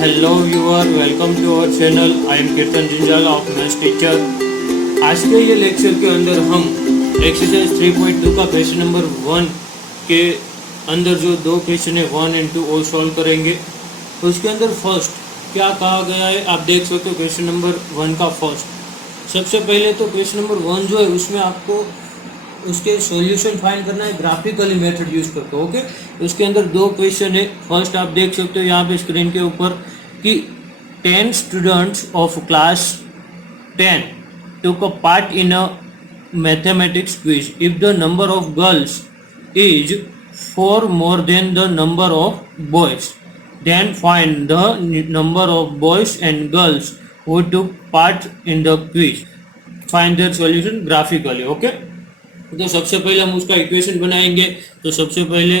Hello viewer, welcome to our channel. I am Kirtan Jinjala of maths teacher. आज के ये lecture के अंदर हम एक्सरसाइज 3.2 का क्वेश्चन नंबर 1 के अंदर जो दो क्वेश्चन है 1 और 2 वो सॉल्व करेंगे। उसके अंदर फर्स्ट क्या कहा गया है आप देख सकते हो। क्वेश्चन नंबर 1 का फर्स्ट सबसे पहले तो क्वेश्चन नंबर 1 जो है उसमें आपको उसके सॉल्यूशन फाइंड करना है ग्राफिकली मेथड यूज करके। ओके, उसके अंदर दो क्वेश्चन है। फर्स्ट आप देख सकते हो यहाँ पे स्क्रीन के ऊपर कि 10 students of class 10 took a part in a mathematics quiz. If the number of girls is 4 more than the number of boys, then find the number of boys and girls who took part in the quiz. Find their solution graphically. Okay, तो सबसे पहले हम उसका equation बनाएंगे। तो सबसे पहले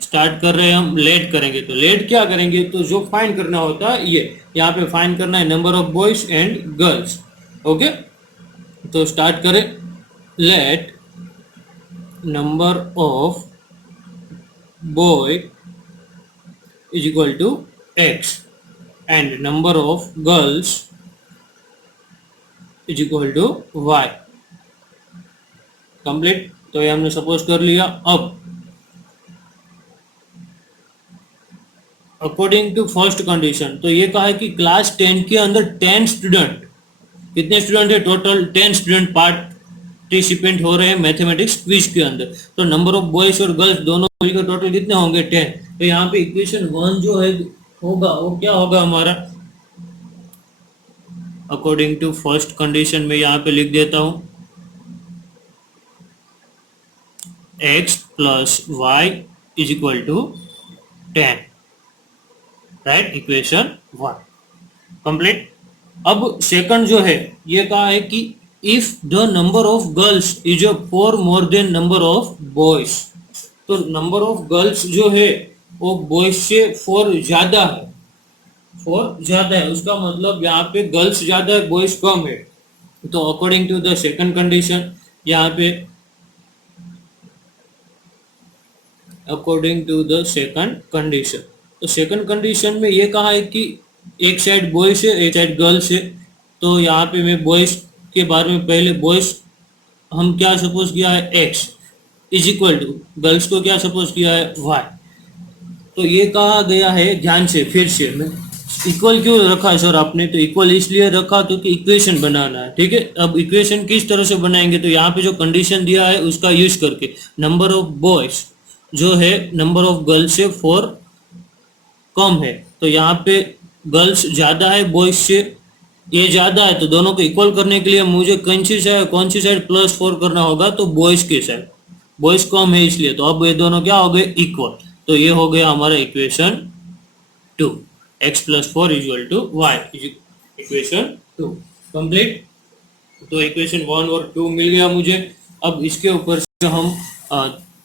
start कर रहे हैं हम लेट करेंगे। तो लेट क्या करेंगे, तो जो फाइंड करना होता है ये यहाँ पे फाइंड करना है number of boys and girls. Okay, तो स्टार्ट करें। Let number of boy is equal to X and number of girls is equal to Y. Complete. तो ये हमने सपोज कर लिया। अब अकॉर्डिंग टू फर्स्ट कंडीशन तो ये कहा है कि क्लास 10 के अंदर 10 स्टूडेंट, कितने स्टूडेंट है टोटल 10 स्टूडेंट पार्टिसिपेंट हो रहे हैं मैथमेटिक्स क्विज के अंदर। तो नंबर ऑफ बॉयज और गर्ल्स दोनों मिलकर टोटल कितने होंगे 10। तो यहाँ पे इक्वेशन 1 जो है होगा वो क्या होगा हमारा, अकॉर्डिंग टू फर्स्ट कंडीशन में यहाँ पे लिख देता हूं x plus y is equal to 10, right. Equation 1 complete. अब सेकंड जो है ये कहा है कि if the number of girls is 4 more than number of boys. तो नंबर ऑफ गर्ल्स जो है वो बॉयज से 4 ज्यादा है, 4 ज्यादा है। उसका मतलब यहाँ पे गर्ल्स ज्यादा है बॉयज कम है। तो according to the second condition यहाँ पे according to the second condition, तो सेकंड कंडीशन में ये कहा है कि एक साइड बॉयज है एक साइड गर्ल्स है। तो यहाँ पे मैं बॉयज के बारे में पहले बॉयज हम क्या सपोज किया है x is equal to girls को क्या सपोज किया है y। तो ये कहा गया है, ध्यान से फिर से मैं इक्वल क्यों रखा सर आपने, तो इक्वल इसलिए रखा क्योंकि इक्वेशन बनाना है। ठीक है, अब इक्वेशन किस तरह से बनाएंगे, तो यहाँ पे जो कंडीशन दिया है उसका यूज करके नंबर ऑफ बॉयज जो है नंबर ऑफ गर्ल्स से 4 कम है। तो यहाँ पे गर्ल्स ज्यादा है बॉयज से, ये ज्यादा है तो दोनों को इक्वल करने के लिए मुझे कौन सी साइड +4 करना होगा, तो बॉयज के साइड। बॉयज कम है इसलिए, तो अब ये दोनों क्या हो गए इक्वल। तो ये हो गया हमारा equation 2, x plus 4 equal to Y. Equation 2 complete. तो इक्वेशन 1 और 2 मिल गया मुझे। अब इसके ऊपर से हम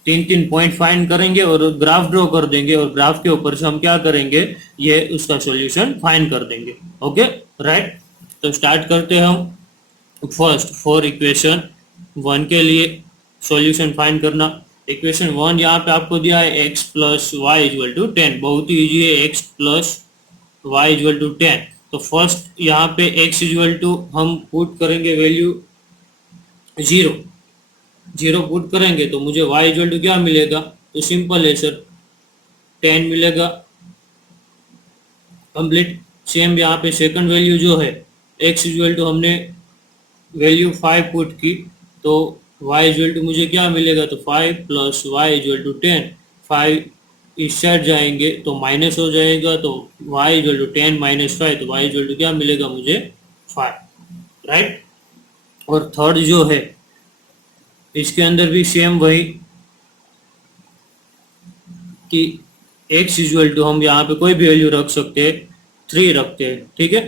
3 पॉइंट फाइंड करेंगे और ग्राफ ड्रॉ कर देंगे और ग्राफ के ऊपर से हम क्या करेंगे, ये उसका सॉल्यूशन फाइंड कर देंगे। Okay right. तो स्टार्ट करते हैं हम फर्स्ट फॉर इक्वेशन 1 के लिए सॉल्यूशन फाइंड करना। इक्वेशन 1 यहाँ पे आपको दिया है x plus Y equal to 10, बहुत ही इजी है। x plus Y equal to 10। तो फर्स्ट यहाँ पे x इक्वल टू हम पुट करेंगे वैल्यू 0 पुट करेंगे तो मुझे y इक्वल टू क्या मिलेगा, तो सिंपल है सर 10 मिलेगा। कंप्लीट। सेम यहाँ पे सेकंड वैल्यू जो है x इक्वल टू हमने वैल्यू 5 पुट की तो y इक्वल टू मुझे क्या मिलेगा, तो 5 प्लस वाई इक्वल टू 10। 5 इस साइड जाएंगे तो माइनस हो जाएगा, तो y इक्वल टू 10 माइनस 5, तो y इक्वल टू क्या मिलेगा मुझे 5, राइट। और थर्ड जो है इसके अंदर भी सेम वही कि x इक्वल टू हम यहाँ पे कोई भी वैल्यू रख सकते हैं, 3 रखते हैं। ठीक है,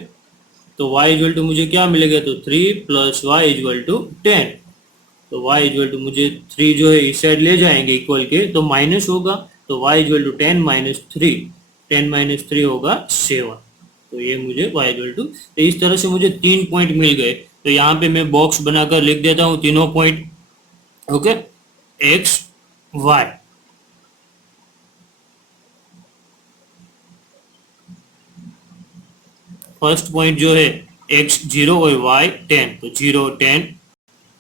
तो y इक्वल टू मुझे क्या मिलेगा, तो 3 प्लस वाई इक्वल टू 10। तो y इक्वल टू मुझे 3 जो है इस साइड ले जाएंगे इक्वल के तो माइनस होगा, तो y equal to 10 minus 3, 10 minus 3 होगा 7। तो ये मुझे y इक्वल टू, तो इस तरह से मुझे 3 पॉइंट मिल गए। तो यहाँ पे मैं बॉक्स बनाकर लिख देता हूँ तीनों point. Okay, x y first point जो है x 0 और y 10, तो 0 10।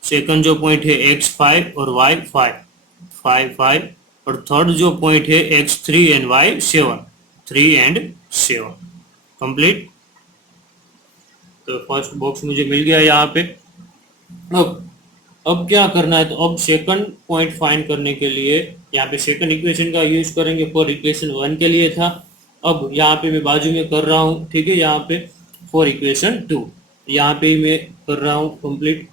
सेकंड जो पॉइंट है x 5 और y 5 5 5। और थर्ड जो पॉइंट है x 3 and y 7 3 and 7। Complete. तो फर्स्ट बॉक्स मुझे मिल गया यहाँ पे। अब क्या करना है, तो अब सेकंड पॉइंट फाइंड करने के लिए यहाँ पे सेकंड इक्वेशन का यूज करेंगे। फॉर इक्वेशन 1 के लिए था, अब यहाँ पे मैं बाजू में कर रहा हूँ, ठीक है। यहाँ पे फॉर इक्वेशन 2 यहाँ पे मैं कर रहा हूँ कंप्लीट।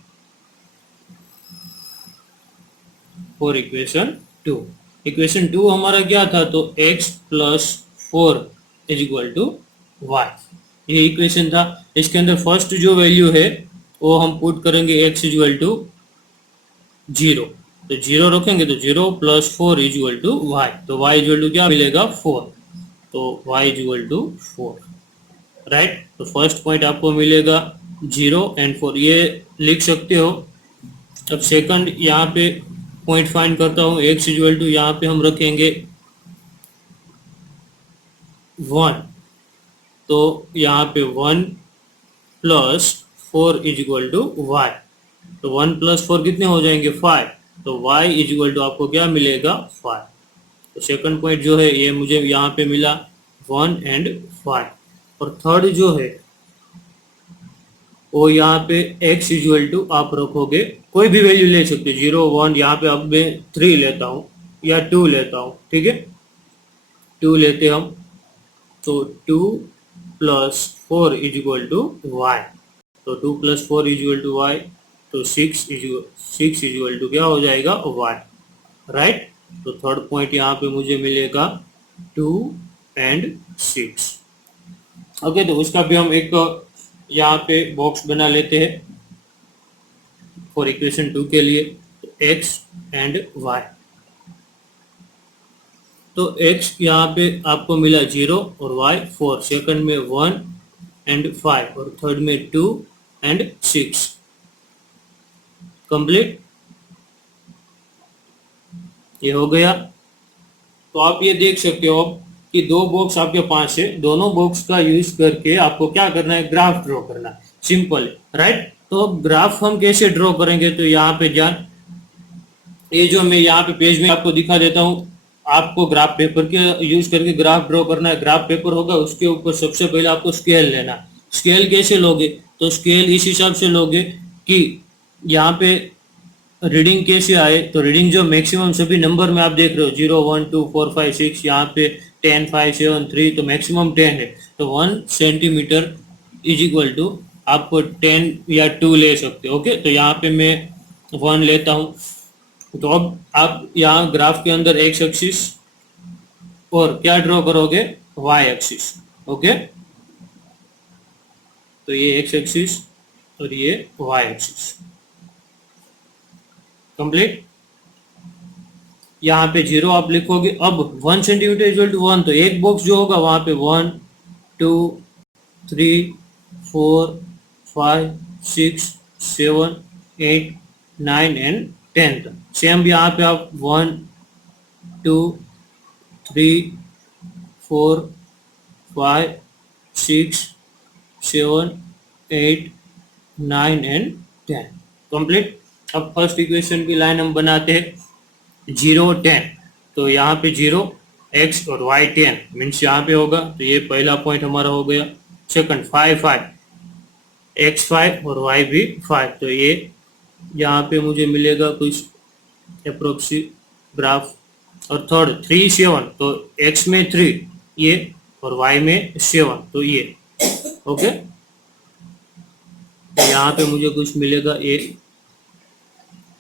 फॉर इक्वेशन 2 हमारा क्या था, तो x plus 4 is equal to Y, ये इक्वेशन था। इसके अंदर फर्स्ट जो वैल्यू है वो हम पुट करेंगे x इज इक्वल टू 0, तो 0 रखेंगे तो 0 plus 4 is equal to Y, तो y इज इक्वल टू क्या मिलेगा 4, तो y is equal to 4, right. तो फर्स्ट पॉइंट आपको मिलेगा 0 एंड 4, ये लिख सकते हो। अब सेकंड यहाँ पे पॉइंट फाइंड करता हूँ, x इक्वल टू यहाँ पे हम रखेंगे 1, तो यहाँ पे 1 plus 4 is equal to Y, तो 1 प्लस 4 कितने हो जाएंगे 5, तो y इज इक्वल टू आपको क्या मिलेगा 5। तो सेकंड पॉइंट जो है ये मुझे यहाँ पे मिला 1 एंड 5। और थर्ड जो है वो यहाँ पे x इक्वल टू आप रखोगे, कोई भी वैल्यू ले सकते हो, 0 1, यहाँ पे अब मैं 3 लेता हूँ या 2 लेता हूँ, ठीक है। 2 लेते हम, तो 2 plus 4 is equal to Y, तो 2 plus 4 is equal to Y, तो 6 इज इक्वल टू क्या हो जाएगा वाई, राइट। तो थर्ड पॉइंट यहाँ पे मुझे मिलेगा 2 एंड 6। ओके, तो उसका भी हम एक यहाँ पे बॉक्स बना लेते हैं फॉर इक्वेशन 2 के लिए, तो x एंड y। तो x यहाँ पे आपको मिला 0 और y 4, सेकंड में 1 एंड 5 और थर्ड में 2 एंड 6। कंप्लीट, ये हो गया। तो आप ये देख सकते हो कि दो बॉक्स आपके पास है, दोनों बॉक्स का यूज करके आपको क्या करना है, ग्राफ ड्रॉ करना है, सिंपल है, राइट। तो अब ग्राफ हम कैसे ड्रॉ करेंगे, तो यहाँ पे ध्यान, ये जो मैं यहाँ पे पेज में आपको दिखा देता हूँ, आपको ग्राफ पेपर के यूज करके ग्राफ ड्रॉ करना है। ग्राफ पेपर होगा, उसके ऊपर सबसे पहले आपको स्केल लेना। स्केल कैसे लोगे, तो स्केल इस हिसाब से लोगे कि यहाँ पे रीडिंग कैसे आए, तो रीडिंग जो मैक्सिमम सभी नंबर में आप देख रहे हो 0 1 2 4 5 6, यहाँ पे 10 5 7 3, तो मैक्सिमम 10 है, तो 1 सेंटीमीटर इज इक्वल टू आपको 10 या 2 ले सकते हो। ओके, तो यहाँ पे मैं 1 लेता हूँ। तो अब आप यहाँ ग्राफ के अंदर एक्स एक्सिस और क्या ड्रॉ करोगे, वाई एक्सिस। ओके, तो ये एक्स एक्सिस और ये वाई एक्सिस। कंप्लीट। यहाँ पे 0 आप लिखोगे। अब 1 सेंटीमीटर इक्वल टू 1, तो एक बॉक्स जो होगा वहां पे 1 2 3 4 5 6 7 8 9 एंड 10 तक। सेम यहाँ पे आप 1 2 3 4 5 6 7 8 9 एंड 10। कंप्लीट। अब फर्स्ट इक्वेशन की लाइन हम बनाते हैं 0 10, तो यहाँ पे 0 x और y 10 मीन्स यहाँ पे होगा, तो ये पहला पॉइंट हमारा हो गया। सेकंड 5 5 x 5 और y भी 5, तो ये यहाँ पे मुझे मिलेगा कुछ अप्रोक्सी ग्राफ। और थर्ड 3 7, तो x में 3 ये और y में 7, तो ये। ओके, तो यहाँ पे मुझे कुछ मिलेगा ये,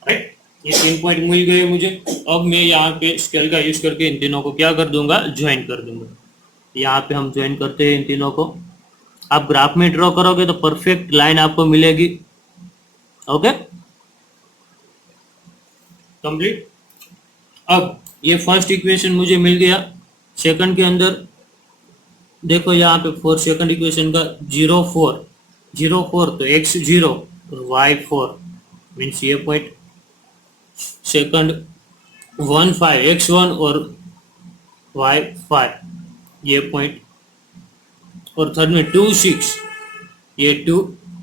राइट। ये 3 पॉइंट मिल गए मुझे। अब मैं यहाँ पे स्केल का यूज करके इन तीनों को क्या कर दूंगा, ज्वाइन कर दूंगा। यहाँ पे हम ज्वाइन करते हैं इन तीनों को। आप ग्राफ में ड्रॉ करोगे तो परफेक्ट लाइन आपको मिलेगी। Okay, complete. अब ये फर्स्ट इक्वेशन मुझे मिल गया। सेकंड के अंदर देखो यहाँ पे फॉर सेकंड इक्वेशन का 0 4 0 4, तो x 0 और y 4 मीन्स ये पॉइंट। सेकंड 1 5 x 1 और y 5 ये पॉइंट। और थर्ड में 2 6 ये 2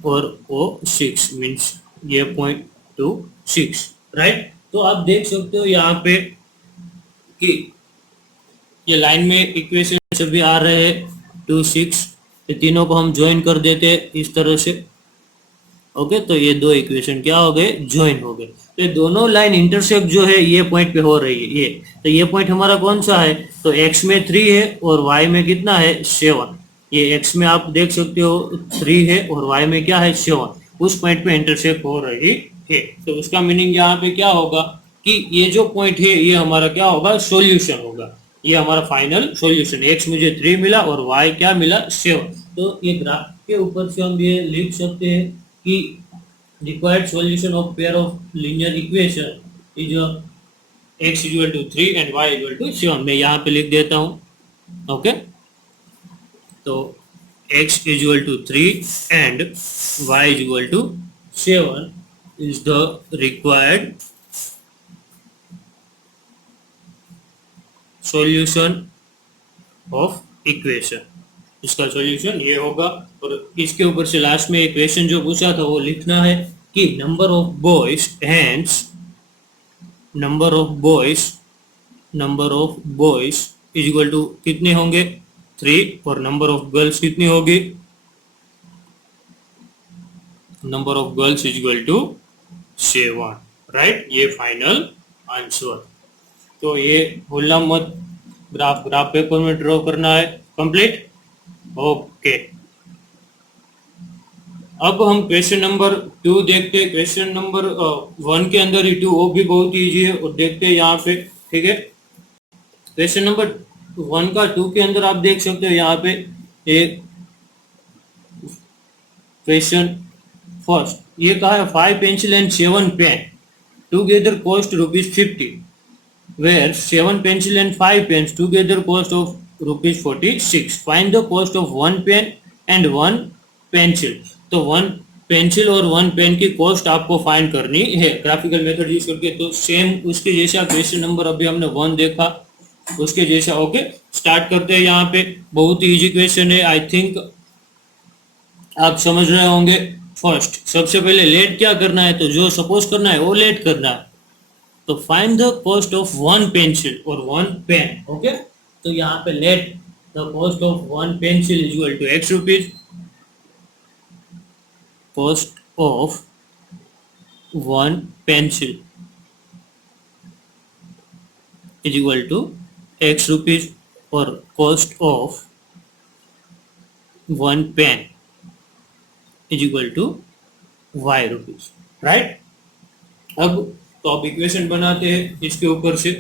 और वो 6 मीन्स ये 0.26, राइट। तो आप देख सकते हो यहाँ पे कि ये लाइन में इक्वेशन सभी आ रहे हैं 2 6, ये तीनों को हम ज्वाइन कर देते हैं इस तरह से। ओके, तो ये दो इक्वेशन क्या हो गए, ज्वाइन हो गए। तो ये दोनों लाइन इंटरसेक्ट जो है ये पॉइंट पे हो रही है ये, तो ये पॉइंट हमारा कौन सा है, तो x में 3 है और y में कितना है 7। ये x में आप देख सकते हो 3 है और y में क्या है 7, उस पॉइंट पे इंटरसेक्ट हो रही है। तो उसका मीनिंग यहाँ पे क्या होगा कि ये जो पॉइंट है ये हमारा क्या होगा, सॉल्यूशन होगा। ये हमारा फाइनल सॉल्यूशन, x मुझे 3 मिला और y क्या मिला 7। तो ये ग्राफ के ऊपर से हम ये लिख सकते हैं कि required solution of pair of linear equation is x equal to 3 and y equal to 7। मैं यहाँ पे लिख देता हूँ। ओके, तो x is equal to 3 and y is equal to 7 is the required solution of equation। इसका solution ये होगा। और इसके ऊपर से लास्ट में एक क्वेश्चन जो पूछा था वो लिखना है कि number of boys is equal to कितने होंगे 3 और नंबर ऑफ गर्ल्स कितनी होगी, number of girls is equal to 7, right. ये फाइनल आंसर। तो ये भूलना मत, ग्राफ पेपर में ड्रॉ करना है। कंप्लीट। ओके, अब हम क्वेश्चन नंबर 2 देखते हैं। क्वेश्चन नंबर 1 के अंदर ही 2, वो भी बहुत इजी है और देखते हैं यहाँ पे, ठीक है। क्वेश्चन नंबर 1 का 2 के अंदर आप देख सकते हो यहाँ पे एक क्वेश्चन फर्स्ट ये कहा है 5 pencil and 7 pen together cost ₹50, where 7 pencil and 5 pens together cost of ₹46. Find the cost of 1 pen and 1 pencil। तो 1 पेंसिल और 1 पेन की कॉस्ट आपको फाइंड करनी है ग्राफिकल मेथड यूज करके। तो सेम उसके जैसा क्वेश्चन नंबर अभी हमने 1 देखा उसके जैसा। ओके, स्टार्ट करते हैं। यहाँ पे बहुत ही इजी क्वेश्चन है, आई थिंक आप समझ रहे होंगे। फर्स्ट सबसे पहले लेट क्या करना है, तो जो सपोज करना है वो लेट करना है। तो find the cost of 1 pencil और 1 पेन। ओके, तो यहाँ पे let the cost of 1 pencil is equal to x rupees, cost of 1 pencil is equal to x rupees और cost of 1 pen is equal to y rupees, right. अब तो आप equation बनाते हैं इसके ऊपर से।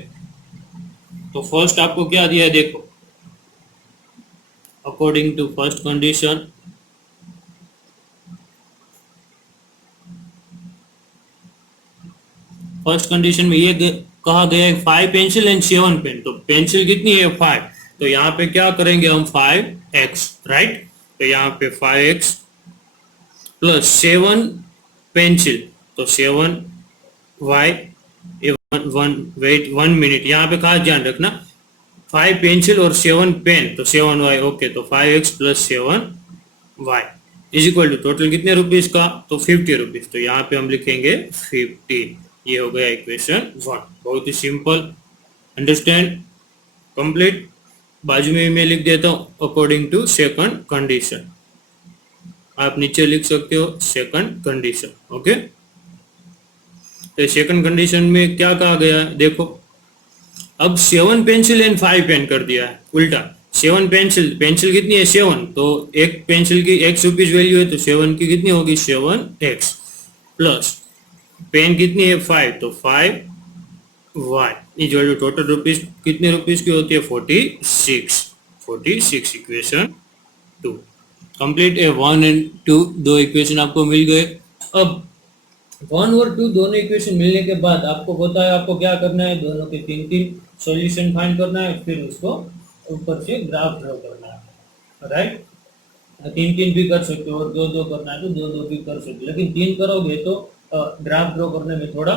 तो फर्स्ट आपको क्या दिया है देखो, अकॉर्डिंग टू फर्स्ट कंडीशन में ये कहा गया है 5 पेंसिल एंड 7 पेन। तो पेंसिल कितनी है 5, तो यहाँ पे क्या करेंगे हम 5x, राइट। तो यहाँ पे 5x प्लस 7 पेंसिल, तो 7 y, वेट 1 मिनट, यहाँ पे खास ध्यान रखना 5 पेंसिल और 7 पेन, तो 7y। ओके, तो 5x plus 7y is equal to total कितने रुपीज का, तो 50 रुपीज। तो यहाँ पे हम लिखेंगे 50। ये हो गया इक्वेशन 1, बहुत ही सिंपल, अंडरस्टैंड, कंप्लीट। बाजू में मैं लिख देता हूँ अकॉर्डिंग टू सेकंड कंडीशन, आप नीचे लिख सकते हो सेकंड कंडीशन। ओके, तो सेकंड कंडीशन में क्या कहा गया है देखो, अब 7 पेंसिल एंड 5 पेन कर दिया है उल्टा। 7 पेंसिल, पेंसिल कितनी है 7, तो एक पेंसिल की x रुपीज वैल्यू है, तो 7 की कितनी होगी 7x, प्लस पेन कितनी है 5, तो 5y इज टोटल रुपीज कितने रुपीज की होती है 46 इक्वेशन 2 कंप्लीट है। 1 एंड 2 दो इक्वेशन आपको मिल गए। अब 1 और 2 दोनों इक्वेशन मिलने के बाद आपको पता है आपको क्या करना है, दोनों के 3 सॉल्यूशन फाइंड करना है, फिर उसको ऊपर से ग्राफ ड्रॉ करना है, राइट। 3 भी कर सकते हो और 2 करना है तो 2 भी कर सकते हो, लेकिन 3 करोगे तो ग्राफ ड्रॉ करने में थोड़ा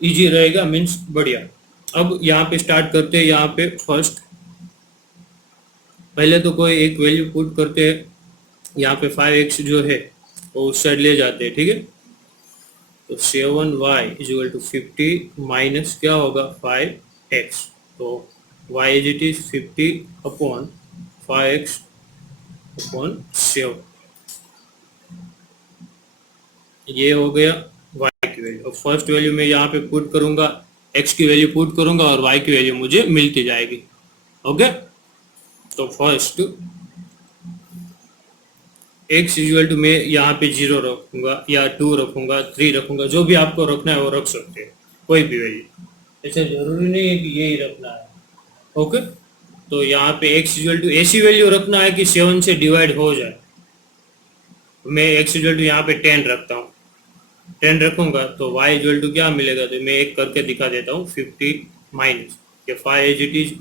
इजी रहेगा, मीन्स बढ़िया। अब यहाँ पे स्टार्ट करते हैं। यहाँ पे फर्स्ट पहले तो कोई एक वैल्यू पुट करते हैं यहाँ पे 5x जो है वो उस साइड ले जाते हैं, ठीक है। तो 7y is equal to 50 minus क्या होगा 5x, तो y is it is 50 upon 5x upon 7, ये हो गया y की वैल्यू। अब फर्स्ट वैल्यू में यहाँ पे पुट करूंगा, x की वैल्यू पुट करूंगा और y की वैल्यू मुझे मिलती जाएगी। ओके, तो फर्स्ट x इक्वल टू मैं यहाँ पे 0 रखूंगा या 2 रखूंगा, 3 रखूंगा, जो भी आपको रखना है वो रख सकते हैं, कोई भी वैल्यू, ऐसा जरूरी नहीं है कि यही रखना है। ओके, तो यहाँ पे x इक्वल टू ऐसी वैल्यू रखना है कि 7 से डिवाइड हो जाए। मैं x इक्वल टू यहाँ पे 10 रखता हूँ, 10 रखूंगा तो y इक्वल टू क्या मिलेगा, तो मैं एक करके दिखा देता हूँ, 50 माइनस ये 5 एज इट इज,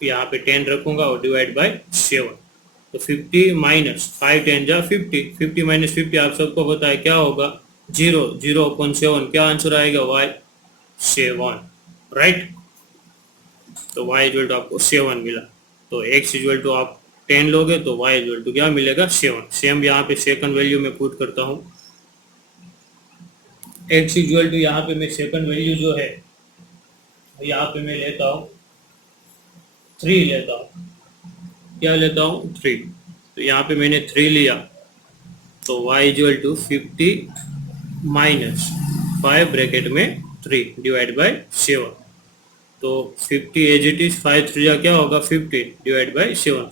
यहाँ पे 10 रखूंगा और डिवाइड बाय 7, तो 50 माइनस 5 10 जा 50, 50 माइनस 50 आप सबको पता है क्या होगा 0, 0 अपॉन 7, क्या आंसर आएगा y 7, राइट। तो y इक्वल टू आपको 7 मिला, तो x इक्वल टू आप 10 लोगे तो y इक्वल टू क्या मिलेगा 7। सेम यहाँ पे सेकंड वैल्यू में पुट करता हूँ, x इक्वल टू यहाँ पे मैं सेकंड वैल्यू जो है यहाँ पे मैं लेता हूँ 3 लेता हूँ, क्या लेता हूँ 3, तो यहाँ पे मैंने 3 लिया, तो y equal to 50 minus 5 bracket में 3 डिवाइड बाय 7, तो 50 एज इट इज 5 3 जा क्या होगा 50 डिवाइड बाय 7,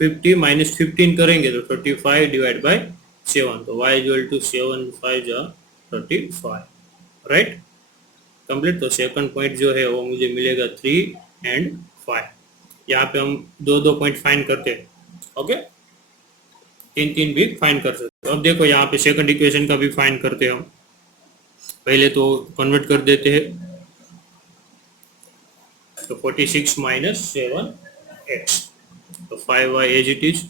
50 माइनस 15 करेंगे तो 35 डिवाइड बाय 7, तो y इक्वल टू 7 5 जा 35, राइट, कंप्लीट। तो सेकंड पॉइंट जो है वो मुझे मिलेगा 3 एंड 5। यहाँ पे हम दो पॉइंट फाइंड करते हैं, ओके, 3 भी फाइंड कर सकते हैं। अब देखो यहाँ पे सेकंड इक्वेशन का भी फाइंड करते हैं हम, पहले तो कन्वर्ट कर देते हैं, तो 46 माइनस 7x, तो 5y as it is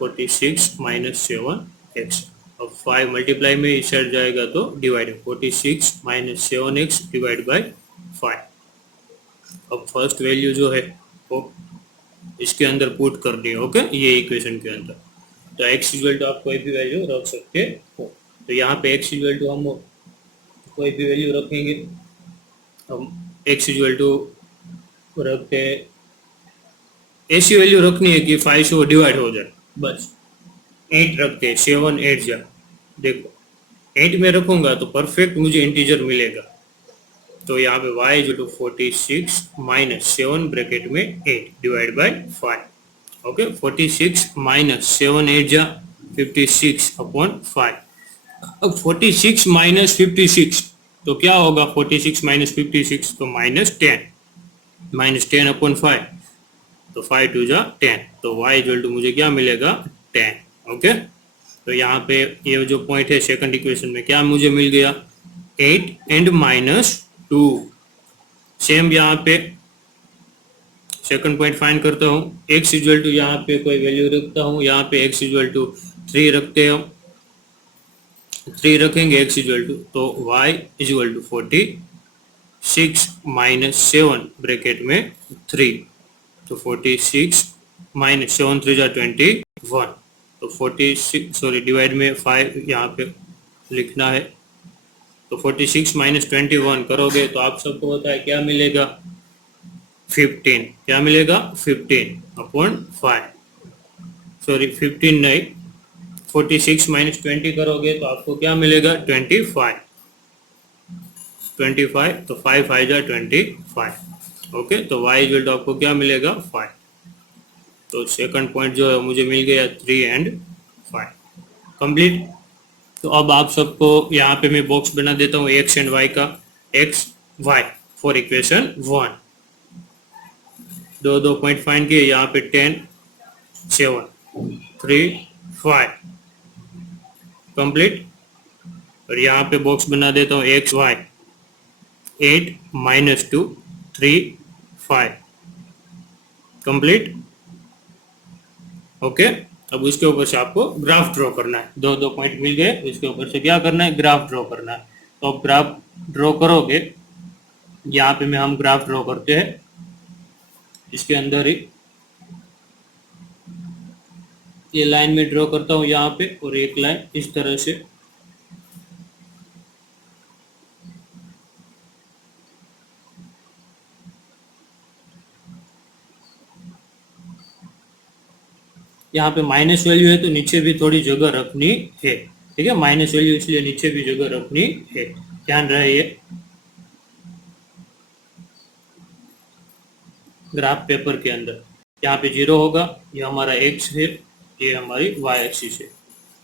46 minus 7x, अब 5 मल्टीप्लाई में इस साइड जाएगा तो divide, 46 minus 7x divide by 5। अब फर्स्ट वैल्यू जो है वो इसके अंदर पुट कर दी, ओके, ये इक्वेशन के अंदर, तो x इक्वल टू आप कोई भी वैल्यू रख सकते हो, तो यहाँ पे x इक्वल टू हम कोई भी वैल्यू रखेंगे, हम x इक्वल टू रखते हैं, ऐसी वैल्यू रखनी है कि 5 से वो डिवाइड हो जाए, बस 8 रखते हैं, 7 8 जा, देखो 8 में रखूंगा तो परफेक्ट मुझे इंटीजर मिलेगा, तो यहाँ पे y is to 46 minus 7 bracket में 8 डिवाइड बाय 5, ओके, 46 माइनस 7 8 जा 56 अपॉन 5। अब 46 माइनस 56 तो क्या होगा, 46 माइनस 56 तो माइनस 10 अपॉन 5, तो 5 2 जा 10, तो y इक्वल टू मुझे क्या मिलेगा 10, ओके। तो यहाँ पे ये जो पॉइंट है सेकंड इक्वेशन में क्या मुझे मिल गया 8 एंड माइनस 2, सेम यहाँ पे सेकंड पॉइंट फाइंड करता हूँ, x इक्वल टू यहाँ पे कोई वैल्यू रखता हूँ, यहाँ पे x इक्वल टू 3 रखते हैं, 3 रखेंगे x इक्वल टू, तो y equal to 46 minus 7 bracket में 3, तो 46 माइनस 7 3 जा 21, तो 46 सॉरी डिवाइड में 5 यहाँ पे लिखना है, तो 46 माइनस 21 करोगे तो आप सबको पता है क्या मिलेगा 15, क्या मिलेगा 15 अपॉन 5, सॉरी 15 नहीं, 46 माइनस 20 करोगे तो आपको क्या मिलेगा 25, तो 5 5 जा 25, ओके, तो y इक्वल टू आपको क्या मिलेगा 5, तो सेकंड पॉइंट जो है मुझे मिल गया 3 एंड 5, कंप्लीट। तो अब आप सबको यहाँ पे मैं बॉक्स बना देता हूँ x एंड y का, x y फॉर इक्वेशन 1, दो पॉइंट फाइंड किए, यहाँ पे 10 7 3 5 कंप्लीट, और यहाँ पे बॉक्स बना देता हूँ x y 8 minus 2 3 5 complete, okay. अब उसके ऊपर से आपको ग्राफ ड्रॉ करना है, दो पॉइंट मिल गए, इसके ऊपर से क्या करना है ग्राफ ड्रॉ करना है, तो अब ग्राफ ड्रॉ करोगे, यहाँ पे हम ग्राफ ड्रॉ करते हैं, इसके अंदर ही ये लाइन में ड्रॉ करता हूँ यहाँ पे, और एक लाइन इस तरह से। यहाँ पे माइनस वैल्यू है तो नीचे भी थोड़ी जगह रखनी है, ठीक है। माइनस वैल्यू इसलिए नीचे भी जगह रखनी है, ध्यान रहे ये। ग्राफ पेपर के अंदर यहाँ पे 0 होगा, ये हमारा x है, ये हमारी y एक्सिस है,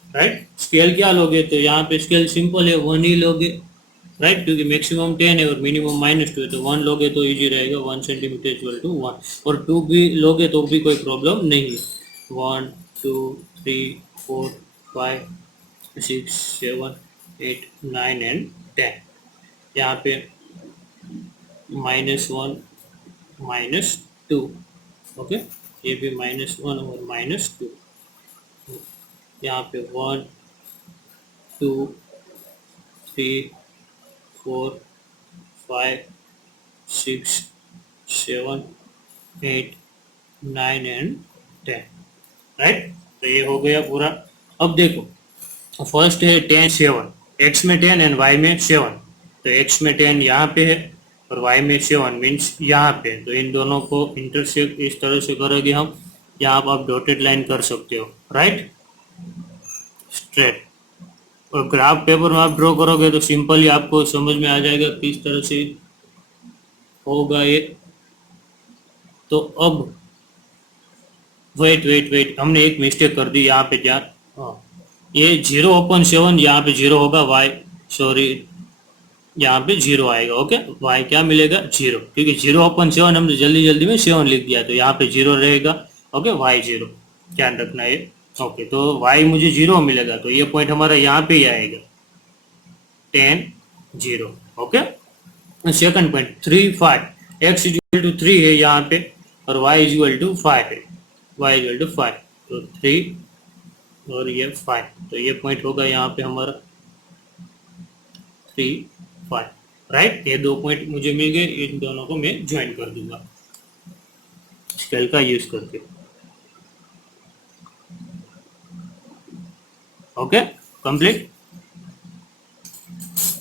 राइट। स्केल क्या लोगे, तो यहाँ पे स्केल सिंपल है, 1 ही लोगे, राइट, क्योंकि मैक्सिमम 10 है और मिनिमम -2 है, तो 1 लोगे तो इजी रहेगा, 1 सेंटीमीटर इक्वल टू 1। और 2 भी लोगे तो भी कोई प्रॉब्लम नहीं है। 1 2 3 4 5 6 7 8 9 एंड 10। यहाँ पे -1 -2, ओके, ये भी -1 और -2। यहाँ पे 1 2 3 4 5 6 7 8 9 एंड 10, राइट। तो ये हो गया पूरा। अब देखो फर्स्ट है 10 7, x में 10 एंड y में 7, तो x में 10 यहाँ पे है और y में 7 मीन्स यहाँ पे, तो इन दोनों को इंटरसेक्ट इस तरह से करेंगे हम। यहाँ पर आप डॉटेड लाइन कर सकते हो, राइट, स्ट्रेट। और ग्राफ पेपर में आप ड्रॉ करोगे तो सिंपली आपको समझ में आ जाएगा किस तरह से होगा ये। तो अब वेट, हमने एक मिस्टेक कर दी यहाँ पे, क्या, ये 0/7 यहाँ पे 0 होगा, y सॉरी यहाँ पे 0 आएगा, ओके। y क्या मिलेगा, 0, क्योंकि 0/7 हमने जल्दी में 7 लिख दिया, तो यहाँ पे 0 रहेगा, ओके, y 0, ध्यान रखना है, ओके। तो y मुझे 0 मिलेगा, तो ये पॉइंट हमारा यहाँ पे ही आएगा, 10 0, okay. Second point 3 5, x equal to 3 है यहाँ पे और y इक्वल टू 5 है, y इक्वल टू 5, तो 3 और ये 5, तो ये पॉइंट होगा यहाँ पे हमारा 3 5, राइट। ये दो पॉइंट मुझे मिल गए, इन दोनों को मैं ज्वाइन कर दूंगा स्केल का यूज करके, ओके, कंप्लीट।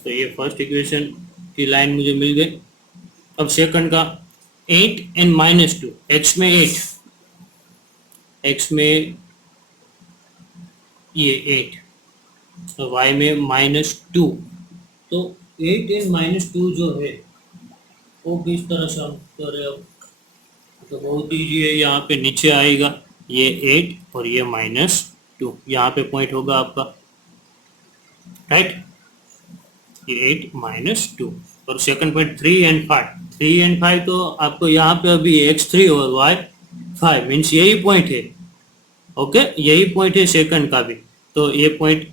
तो ये फर्स्ट इक्वेशन की लाइन मुझे मिल गई। अब सेकंड का 8 एंड -2, x में 8, x में ये 8, तो y में -2, तो 8 एंड -2 जो है वो किस तरह से हम करें। अब तो बहुत ईजी है, यहाँ पे नीचे आएगा ये 8 और ये -2, यहाँ पे पॉइंट होगा आपका, राइट, ये 8 -2। और सेकंड पॉइंट 3 एंड 5 तो आपको यहाँ पे अभी x3 और y5 मीन्स यही पॉइंट है, ओके, यही पॉइंट है सेकंड का भी, तो ये पॉइंट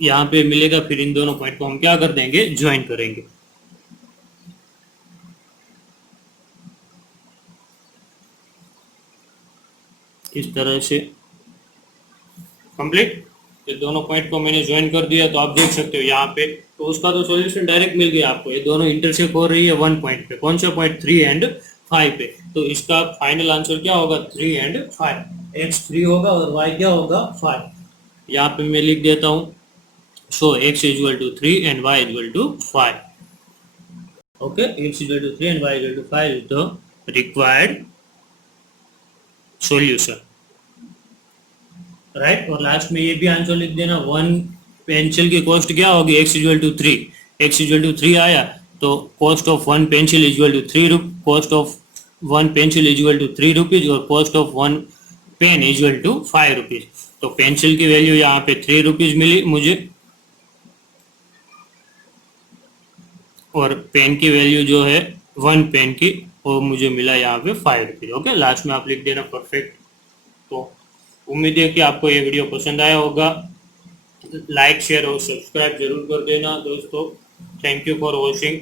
यहाँ पे मिलेगा। फिर इन दोनों पॉइंट को हम क्या कर देंगे, ज्वाइन करेंगे इस तरह से, कंप्लीट। ये दोनों पॉइंट को मैंने ज्वाइन कर दिया, तो आप देख सकते हो यहाँ पे, तो उसका तो सॉल्यूशन डायरेक्ट मिल गया आपको। ये दोनों इंटरसेक्ट हो रही है 1 पॉइंट पे, कौन सा पॉइंट, 3 एंड 5 पे, तो इसका फाइनल आंसर क्या होगा, 3 एंड 5, x 3 होगा और y क्या होगा, 5। यहाँ पे मैं लिख देता हूँ, so x equal to 3 and y equal to 5, okay, x equal to 3 and y equal to 5 is the required solution, right. और लास्ट में ये भी आंसर लिख देना, 1 पेंसिल की कॉस्ट क्या होगी, x equal to 3, x equal to 3 आया तो cost of 1 pencil equal to 3, cost of 1 pencil equal to 3 rupees और cost of 1 pen equal to 5 rupees. तो पेंसिल की वैल्यू यहाँ पे 3 रुपीज मिली मुझे, और पेन की वैल्यू जो है 1 पेन की वो मुझे मिला यहाँ पे 5 रुपीज, ओके। लास्ट में आप लिख देना परफेक्ट। तो उम्मीद है कि आपको ये वीडियो पसंद आया होगा, लाइक शेयर और सब्सक्राइब जरूर कर देना दोस्तों। Thank you for watching.